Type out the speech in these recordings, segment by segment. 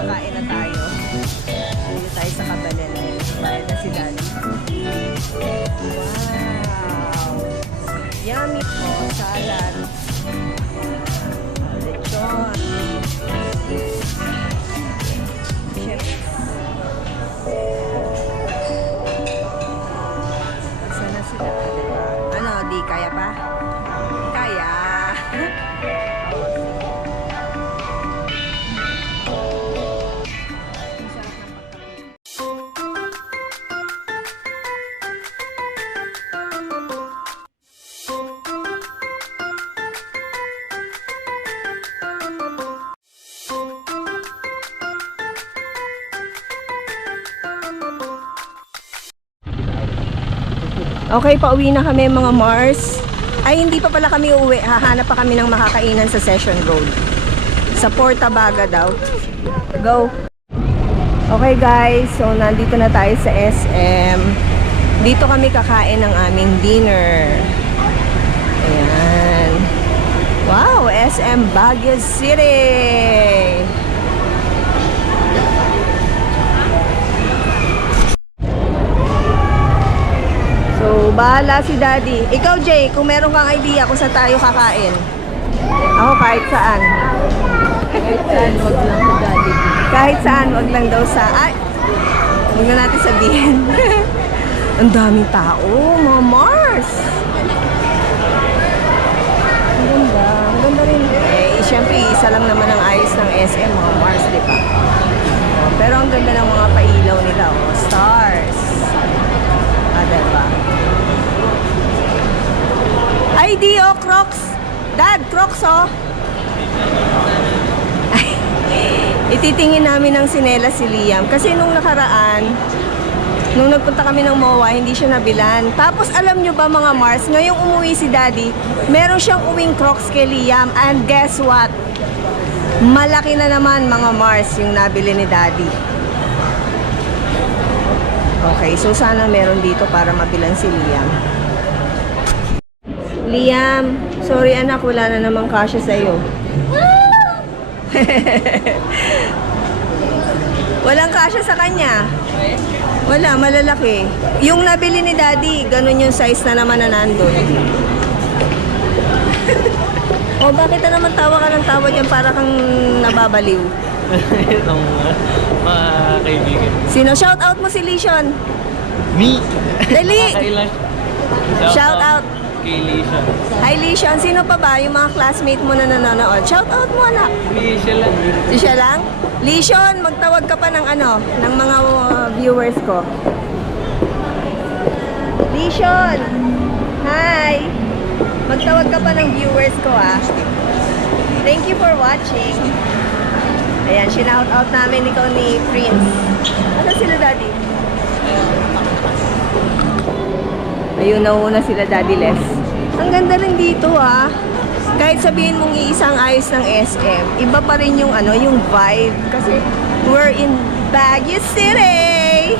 kakain na tayo. Dito tayo sa Kabalan. Bayad na si Daddy. Wow! Yummy po. Salad. Lechon. Chips. Basta na sila. Ano, di kaya pa? Kaya. Okay, pauwi na kami mga Mars. Ay, hindi pa pala kami uuwi. Hahanap pa kami ng makakainan sa Session Road. Sa Portabaga daw. Go! Okay guys, so nandito na tayo sa SM. Dito kami kakain ng aming dinner. Ayan. Wow! SM Baguio City! So, bahala si Daddy. Ikaw, Jay, kung meron kang idea kung saan tayo kakain. Ako kahit saan. Kahit saan, wag lang sa Daddy. Kahit saan, wag lang daw sa... Ay! Huwag na natin sabihin. Ang daming tao, mga Mars. Ang ganda. Ang ganda rin. Eh, syempre, isa lang naman ang ayos ng SM, mga Mars, di ba? Oh, pero ang ganda ng mga pailaw nila, oh. Stars. Diba? Ay, di, oh, Crocs. Dad, Crocs, oh. Ay, ititingin namin ng sinela si Liam. Kasi nung nakaraan, nung nagpunta kami ng MOA, hindi siya nabilan. Tapos, alam nyo ba mga Mars, ngayong umuwi si Daddy, meron siyang uwing Crocs kay Liam. And guess what? Malaki na naman mga Mars yung nabili ni Daddy. Okay, so sana meron dito para mabilan si Liam. Liam, sorry anak, wala na namang kasya sa'yo. Walang kasya sa kanya. Wala, malalaki. Yung nabili ni Daddy, ganun yung size na naman na nandun. O, bakit na naman tawa ka ng tawa dyan para kang nababaliw? Itong mga kaibigan. Sino? Shout out mo si Lishon. Me! Dali! Shout out. Kay Lishon. Hi Lishon, sino pa ba yung mga classmate mo na nanonood? Shout out mo anak. Siya lang. Si siya lang? Lishon, magtawag ka pa ng ano, ng mga viewers ko. Lishon! Hi! Magtawag ka pa ng viewers ko ah. Thank you for watching. Ayan, shinout out namin ikaw ni Prince. Ano sila Daddy? Ayun, nauuna sila Daddy Les. Ang ganda rin dito ah. Kahit sabihin mong iisang ayos ng SM, iba pa rin yung ano, yung vibe. Kasi we're in Baguio City!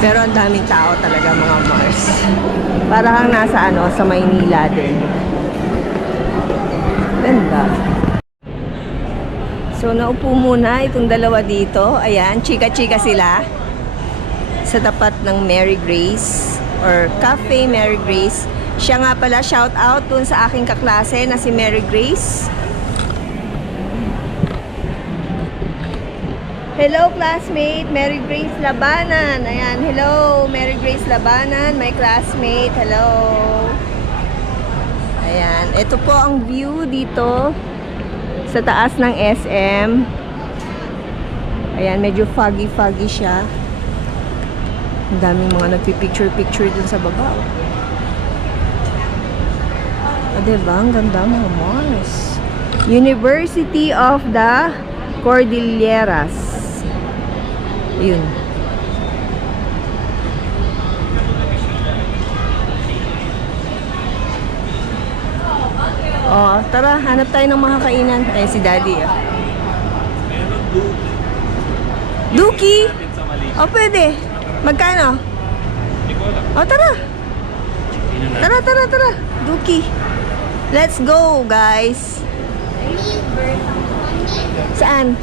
Pero ang daming tao talaga mga Mars. Para kang nasa ano, sa Maynila din. Ganda. So, naupo muna itong dalawa dito. Ayan, chika-chika sila. Sa tapat ng Mary Grace or Cafe Mary Grace. Siya nga pala, shout out dun sa aking kaklase na si Mary Grace. Hello classmate, Mary Grace Labanan. Ayan, hello Mary Grace Labanan, my classmate. Hello. Ayan, ito po ang view dito sa taas ng SM. Ayan, medyo foggy siya. Ang daming mga nagpipicture-picture dun sa baba. Diba? Ang ganda mga Mars. University of the Cordilleras. Yun. Oh, tara, hanap tayo ng makakainan. Ay, si Daddy. Oh. Duki? Oh, pwede. Magkano? Oh, tara. Tara. Duki. Let's go, guys. Saan?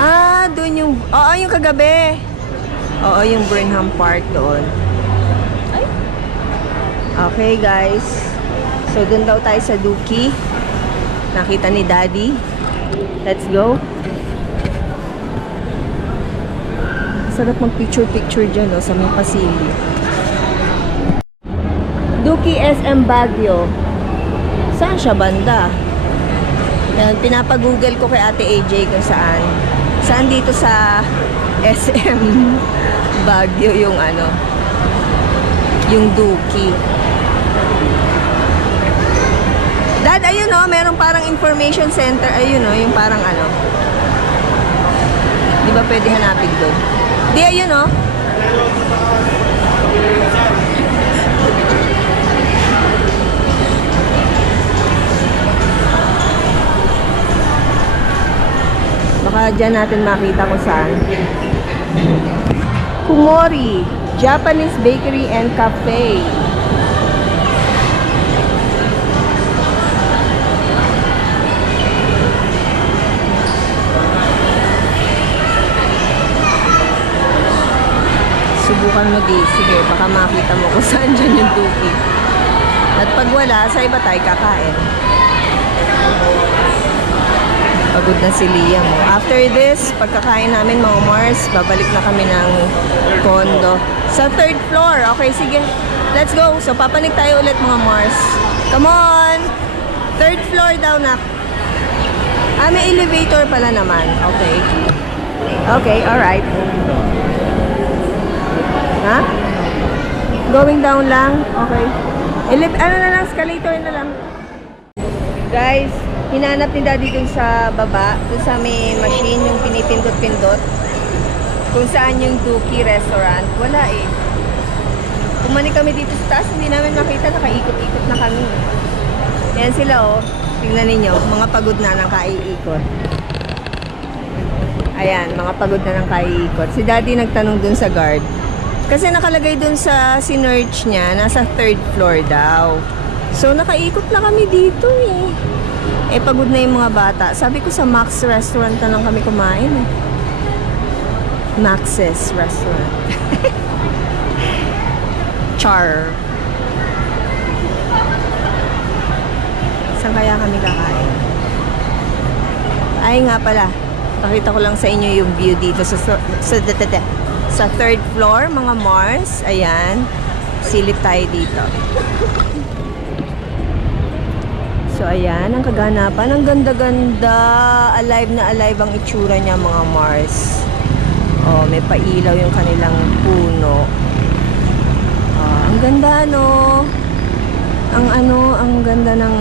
Ah, doon yung... Oo, yung kagabi. Oo, yung Burnham Park doon. Okay, guys. So, doon daw tayo sa Dookie. Nakita ni Daddy. Let's go. Sarap mag-picture-picture dyan, no, sa may pasilyo. Dookie SM Baguio. Saan siya banda? Yan, pinapag-google ko kay Ate AJ kung saan. Saan dito sa SM Baguio yung ano, yung Dookie. Dad, ayun o, meron parang information center. Ayun o, yung parang ano. Di ba pwede hanapin doon? Di, ayun o. Baka dyan natin makita kung saan. Kumori, Japanese Bakery and Cafe. Subukan mo di. Sige, baka makita mo kung saan dyan yung Dookie. At pag wala, sa iba tayo kakain. Pagod na si Liam mo. After this, pagkakain namin mga Mars, babalik na kami ng condo. Sa 3rd floor. Okay, sige. Let's go. So, papanik tayo ulit mga Mars. Come on! 3rd floor daw na. Ah, may elevator pala naman. Okay. Okay, alright. Ha? Going down lang? Okay. Ano na lang, escalator na lang. Guys, hinanap ni Daddy dun sa baba, dun sa may machine, yung pinipindot-pindot. Kung saan yung Dookie restaurant. Wala eh. Pumanik kami dito sa taas, hindi namin makita, nakaikot-ikot na kami. Yan sila oh. Tingnan ninyo, mga pagod na ng kaiikot. Ayan, mga pagod na ng kaiikot. Si Daddy nagtanong dun sa guard. Kasi nakalagay dun sa sinearch niya, nasa 3rd floor daw. So, nakaikot na kami dito eh. Eh, pagod na yung mga bata. Sabi ko sa Max Restaurant na lang kami kumain eh. Max's Restaurant. Char. Saan kaya kami kakain? Ay nga pala. Pakita ko lang sa inyo yung view dito sa 3rd floor, mga Mars. Ayan. Silip tayo dito. So, ayan. Ang kaganapan. Ang ganda-ganda. Alive na alive ang itsura niya, mga Mars. Oh, may pailaw yung kanilang puno. Oh, ang ganda, no? Ang ganda ng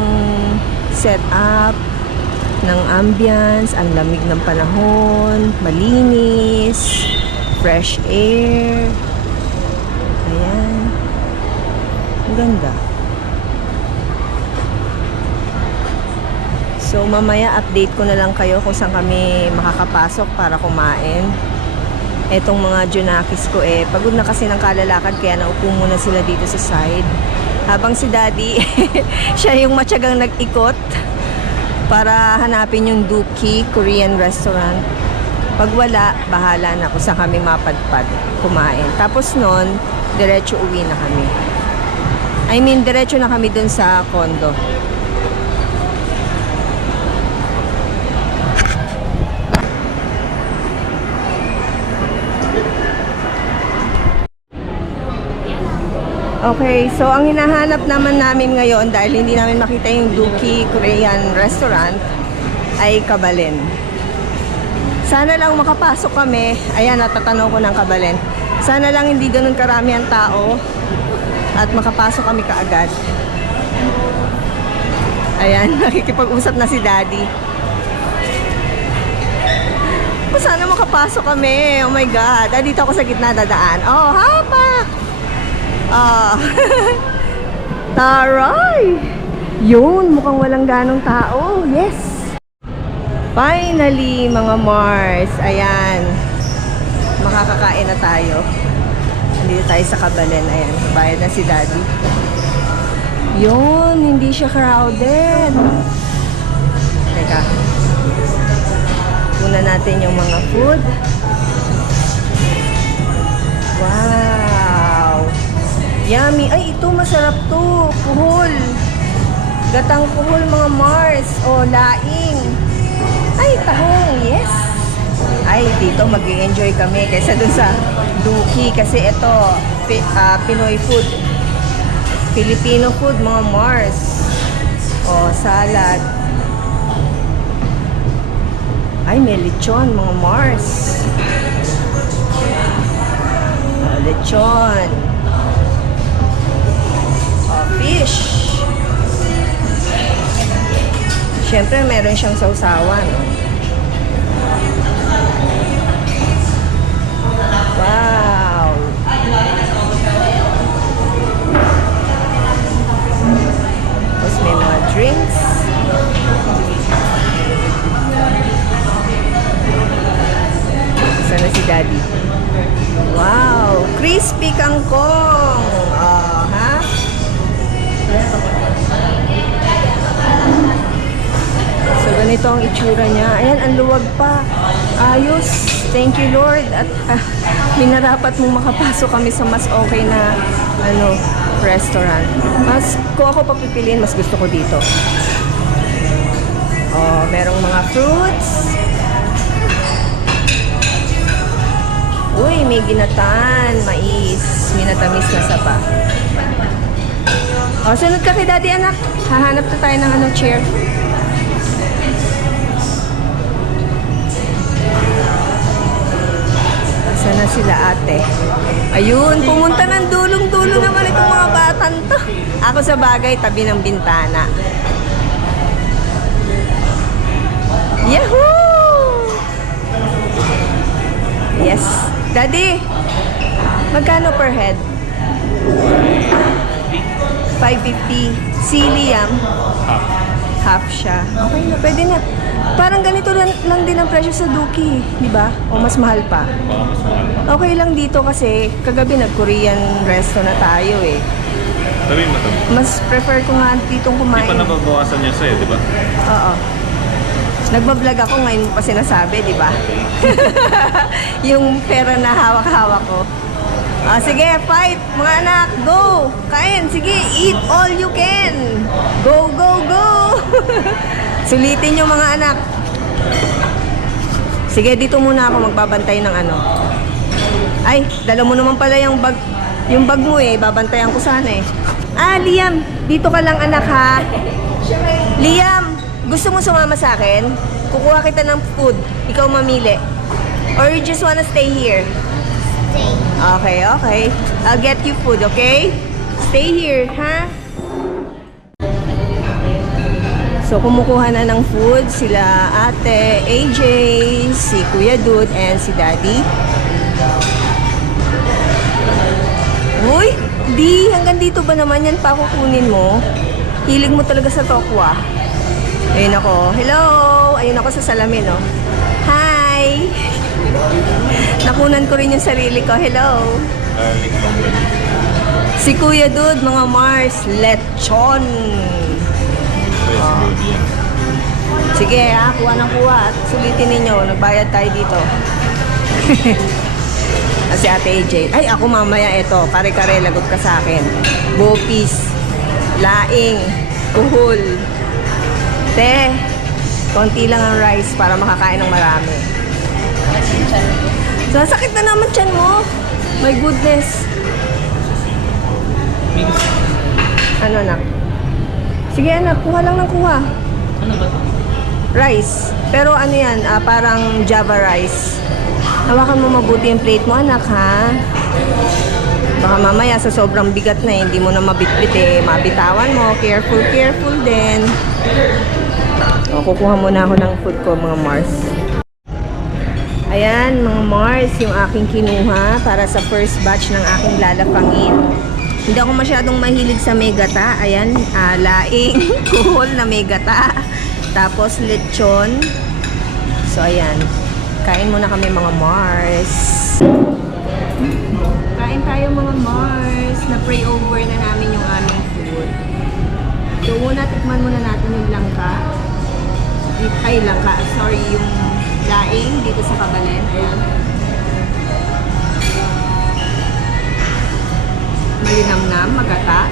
setup, ng ambience, ang lamig ng panahon, malinis, fresh air. Ayan. Ang ganda. So, mamaya update ko na lang kayo kung saan kami makakapasok para kumain. Etong mga Junakis ko eh, pagod na kasi ng kalalakad kaya naupo muna sila dito sa side. Habang si Daddy, siya yung matyagang nag-ikot para hanapin yung Dookie Korean restaurant. Pag wala, bahala na kung saan kami mapadpad kumain. Tapos nun, diretso uwi na kami. I mean, diretso na kami dun sa condo. Okay, so ang hinahanap naman namin ngayon dahil hindi namin makita yung Dookie Korean restaurant ay Kabalen. Sana lang makapasok kami. Ayan, natatanong ko ng Kabalen. Sana lang hindi ganun karami ang tao at makapasok kami kaagad. Ayan, nakikipag-usap na si Daddy. Sana makapasok kami. Oh my God. Dito ako sa gitna dadaan. Oh, hapa! Taray! Yun, mukhang walang ganong tao. Yes! Finally, mga Mars. Ayan. Makakakain na tayo. Nandito tayo sa Kabalen. Ayan, bayad na si Daddy. Yun, hindi siya crowded. Teka Teka. Una natin yung mga food. Wow! Yummy! Ay, ito masarap to. Kuhol. Gatang kuhol mga Mars. O, laing. Ay, tahong. Yes! Ay, dito mag-i-enjoy kami kaysa dun sa Duki. Kasi ito, Pinoy food. Filipino food, mga Mars. O, salad. Ay, may lechon, mga Mars. Lechon. Fish. Siyempre, meron siyang sausawan. Wow. Tapos may mga drinks. Sana si Daddy. Wow! Crispy kangkong! Oh, ha? So, ganito ang itsura niya. Ayan, ang luwag pa. Ayos. Thank you, Lord. At minarapat mong makapasok kami sa mas okay na restaurant. Kung ako papipiliin, mas gusto ko dito. Oh, merong mga fruits. Uy, may ginatan, mais, minatamis na sapa. O, sunod ka kay Daddy, anak. Hahanap na tayo ng chair. Nasaan na sila, ate? Ayun, pumunta ng dulong-dulo naman itong mga batan to. Ako sa bagay, tabi ng bintana. Yahoo! Yes. Daddy, magkano per head? 550. Si Liam? Half siya. Okay na, pwede na. Parang ganito lang din ang presyo sa Duki, di ba? O mas mahal pa? Mas mahal pa. Okay lang dito kasi kagabi nag-Korean resto na tayo eh. Sabihin mo to. Mas prefer ko nga ditong Hindi kumain. pa nababawasan niya sa'yo, di ba? Oo. Nagbablog ako ngayon pa sinasabi, di ba? Yung pera na hawak-hawak ko. Sige, fight! Mga anak, go! Kain, sige, eat all you can! Go, go, go! Sulitin yung mga anak. Sige, dito muna ako magbabantay ng Ay, dala mo naman pala yung bag mo eh. Babantayan ko sana eh. Liam, dito ka lang anak ha. Liam, gusto mo sumama sa akin? Kukuha kita ng food. Ikaw mamili. Or you just wanna stay here? Stay. Okay, okay. I'll get you food, okay? Stay here, ha? So, kumukuha na ng food sila ate, AJ, si Kuya Dude, and si Daddy. Uy, di, hanggang dito ba naman yan pa kukunin mo? Hilig mo talaga sa tokwa. Ayun ako. Hello! Ayun ako sa salamin, oh. Hi! Nakunan ko rin yung sarili ko. Hello! Si Kuya Dude, mga Mars, lechon! Sige ha, kuha ng kuha at sulitin ninyo. Nagbayad tayo dito. Kasi ate AJ. Ay, ako mamaya ito. Kare-kare, lagot ka sa akin. Bopis, laing, kuhol. Te, konti lang ang rice para makakain ng marami. Sasakit na naman tiyan mo. My goodness. Ano na? Sige anak, kuha lang ng kuha. Ano ba? Rice. Pero ano yan, parang Java rice. Hawakan mo mabuti yung plate mo anak ha. Baka mamaya sa sobrang bigat na hindi mo na mabitbit eh. Mabitawan mo. Careful, careful din. O, kukuha muna ako ng food ko mga Mars. Ayan mga Mars, yung aking kinuha para sa first batch ng aking lalapangin. Hindi ako masyadong mahilig sa megata. Ayan, laing, kuhol na megata. Tapos lechon. So ayan, kain muna kami mga Mars. Kain tayo mga Mars. Na-pray over na namin yung aming food. So una, tikman muna natin yung langka. Ay lang ka, sorry, yung daing dito sa Kabalen. Ayan. Malinamnam, magata.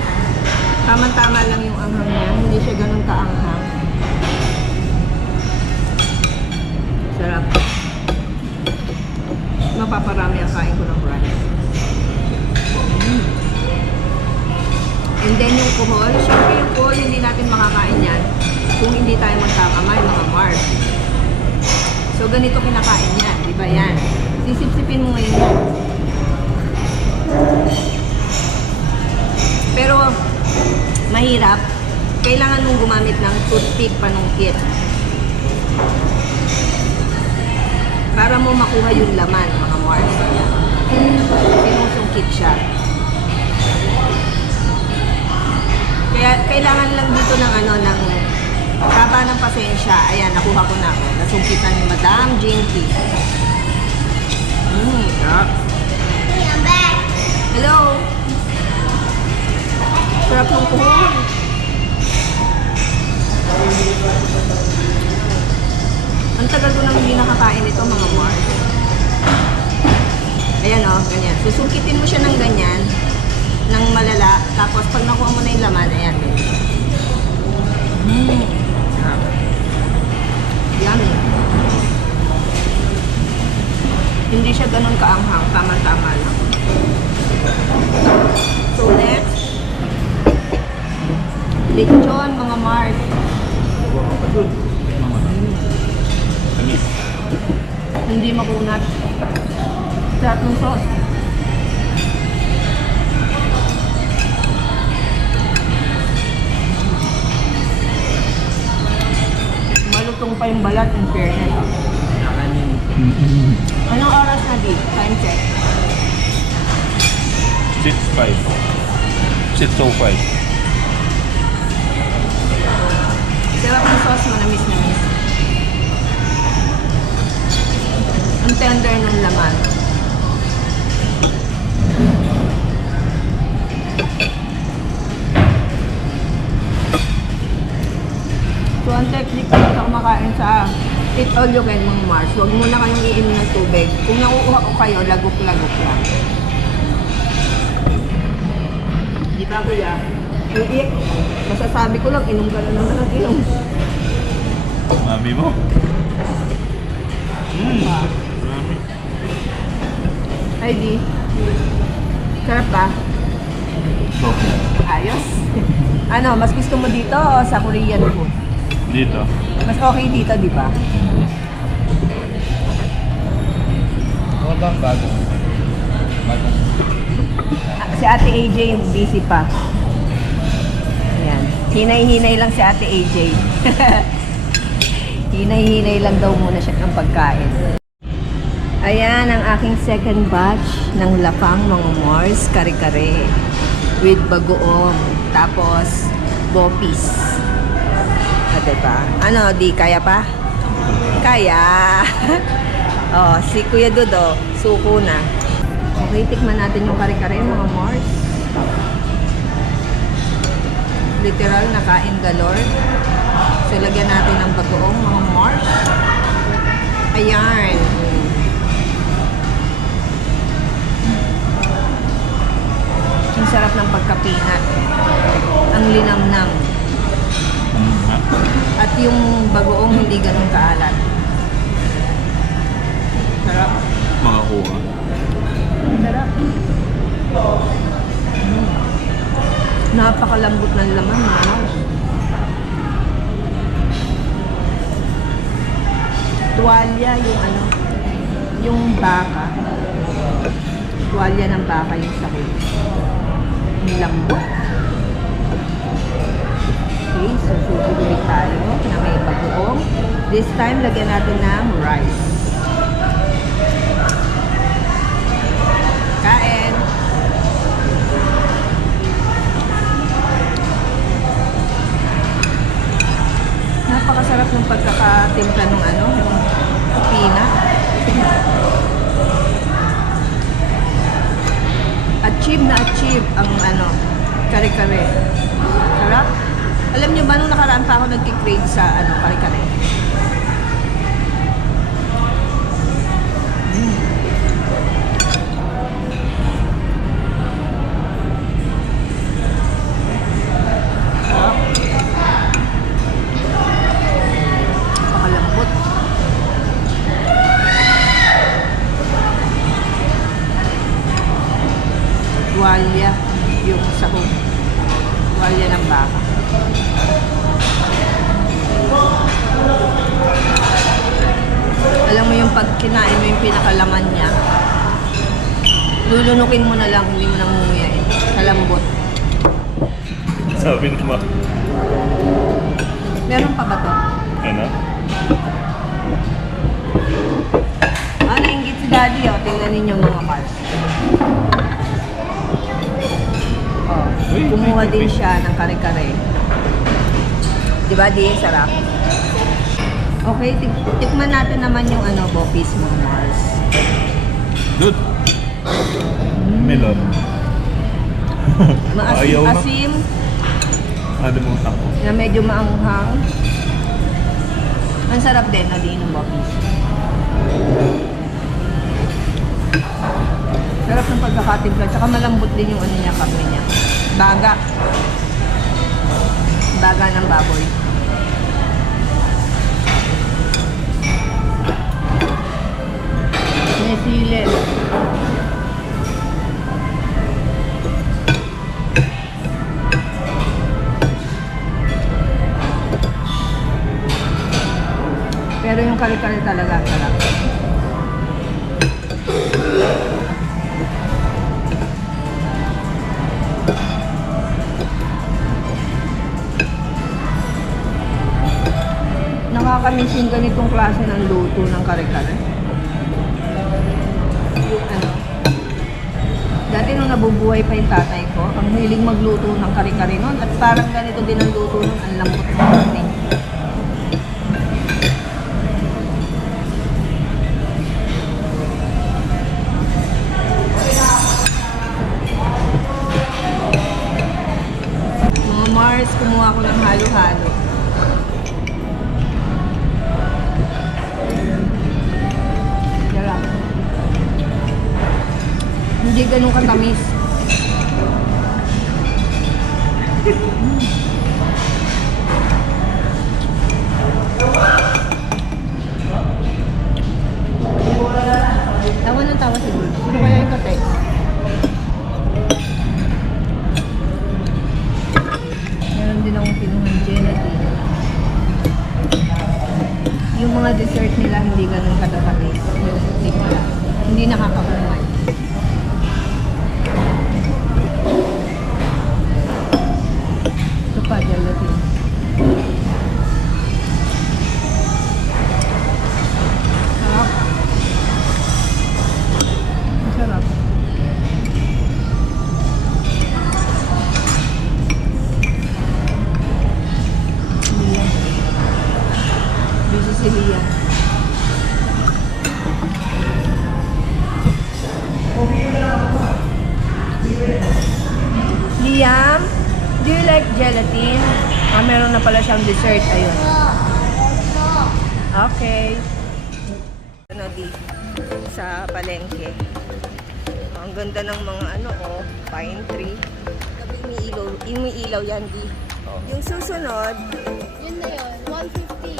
Tama-tama lang yung anghang niya. Hindi siya ganun kaanghang. Sarap. Mapaparami ang kain ko ng rice. And then yung kuhol, syempre yung kuhol hindi natin makakain yan kung hindi tayo magkakamay, mga Mars. So ganito kinakain yan, di ba yan? Sisip-sipin mo ngayon yan. Pero mahirap, kailangan mong gumamit ng toothpick panungkit para mo makuha yung laman, mga Mars. Sinusungkit siya. Kaya kailangan lang dito ng ng haba ng pasensya. Ayan, nakuha ko na ako. Nasungkitan ni Madam Jinky. Sarap. Hello. Sarap ng kuhol. Ang tagal ko nang hindi nakakain ito, mga Mars. Ayan o, ganyan. Susungkitin mo siya ng ganyan, ng malala. Tapos pag nakuha mo na yung laman, ayan. Yummy. Hindi siya ganun kaanghang. Tama-tama lang. So next, lechon, mga Mars. Tamis. Hindi makunat. Sarap ng sauce. Malutong pa yung balat, in fairness. Anong oras na di? Time check. 6:05. 6:05. Sarap ng sauce, manamis-namis. Ang tender ng laman. So, ang technique ko sa kumakain sa eat all you can, mga Mars, huwag muna kayong iinom ng tubig. Kung nakukuha ko kayo, lagok-lagok lang. Di ba, kuya? Uy, masasabi ko lang, inom ka na naman ng inom. Mami mo. Mami. Ay, di. Sarap ba? Okay. Ayos. Ano, mas gusto mo dito o sa Korean food? Dito. Mas okay dito, di ba? Ano bang bago? Si Ate AJ busy pa. Ayan. Hinay-hinay lang si Ate AJ. Hinay-hinay lang daw muna siya ng pagkain. Ayan ang aking second batch ng lapang, mga Mars, kare-kare with bagoong, tapos bopis. Diba? Ano, di kaya pa? Kaya. Oh, si Kuya Dudo, suko na. Okay, tikman natin yung kare-kare, mga Mars. Literal, nakain galore. So, lagyan natin ng bagoong, mga Mars. Ayan. Ang sarap ng pagkapinat. Ang linamnam. At yung bagoong hindi ganun kaalat. Sarap. Mga kuha. Sarap. Napakalambot ng laman, mga Mars. Tuwalya yung yung baka. Tuwalya ng baka yung sahig. Ang lambot. Okay, so susulit tayo na may bagoong. This time, lagyan natin ng rice. Kain! Napakasarap ng pagkakatimpla ng yung pina. Achieve na achieve ang kare-kare. Sarap. Alam nyo ba, nung nakaraan pa ako nagkikrave sa kare-kare. kinain mo yung pinakalaman niya, lulunukin mo na lang, hindi mo nang mumuyain. Kalambot. Sabi naman. Meron pa ba to? Ano? Nainggit si Daddy, oh. Tingnan ninyo mga Mars. Oh, Uy, kumuha may din tubig. siya ng kare-kare. Diba, di? Sarap. Okay, tikman natin naman yung ano, bopis mo, Mars. Good. Melon. Ayaw na. Asim, Ano mo ako? na medyo maanghang. Ang sarap din, no, din yung bopis. Sarap ng pagkakatimpla, tsaka malambot din yung ano niya, karne niya. Baga. Baga ng baboy. May sili. Pero yung kare-kare talaga ang sarap. Nakakamiss yung ganitong klase ng luto ng kare-kare. Yung ano, dati nung nabubuhay pa yung tatay ko, ang hiling magluto ng kare-kare nun, at parang ganito din ang luto nun, ang lambot ng karne. Mga Mars, kumuha ko ng halo-halo. Sarap. Hindi ganun katamis. Tawa ng tawa siguro. Sino kaya yung ka-text? Meron din akong kinuhang gelatin. Yung mga dessert nila hindi ganun katatamis. Hindi nakakaumay. Ito pa, gelatin. Sarap. Ang sarap. Liam. Busy si Liam. Liam, do you like gelatin? Meron na pala siyang dessert. Ayun. Okay. Ano di? Sa palengke. Ang ganda ng mga ano, oh, pine tree. Gabi umiilaw yan, di. Yung susunod, Yun na yun, 150.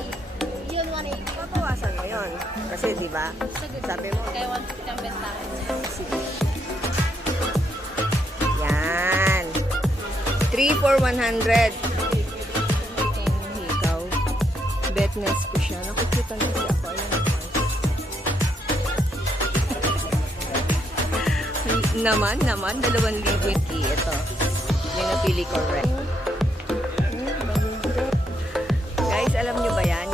Yun, 180. papawasan mo yun. Kasi, di ba? Sabi mo, Kaya 150 ang bentahan. sige. Yan. 3 for 100. Higaw. Betness ko siya. Nakikita na siya ako. Ayun. Naman, 2,000 key. Ito. Yung napili ko red. Guys, alam nyo ba yan?